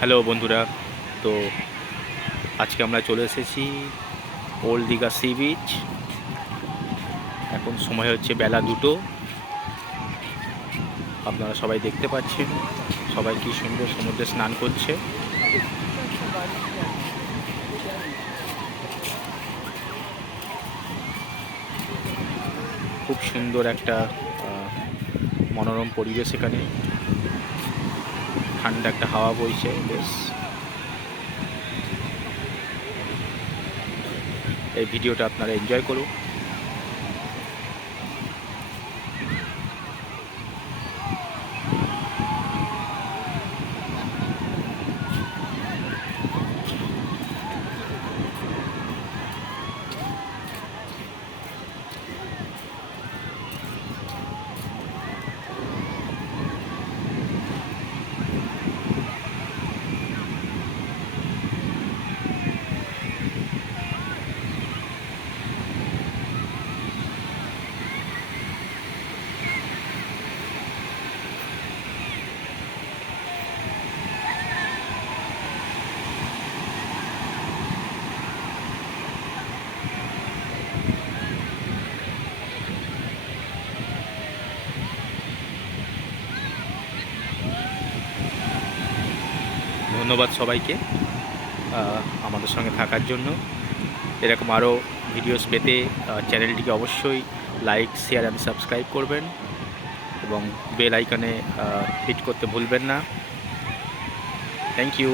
Hello বন্ধুরা, তো আজকে আমরা চলে এসেছি ওল্ড দীঘা সি বিচ। এখন সময় হচ্ছে বেলা 2টো। আপনারা সবাই দেখতে পাচ্ছেন সবাই কি সুন্দর সমুদ্রে স্নান করছে। খুব সুন্দর একটা মনোরম পরিবেশ। এখানে ঠান্ডা একটা হাওয়া বইছে বেশ। এই ভিডিওটা আপনারা এনজয় করুন। ধন্যবাদ সবাইকে আমাদের সঙ্গে থাকার জন্য। এরকম আরও ভিডিওস পেতে চ্যানেলটিকে অবশ্যই লাইক, শেয়ার অ্যান্ড সাবস্ক্রাইব করবেন এবং বেল আইকনে হিট করতে ভুলবেন না। Thank you.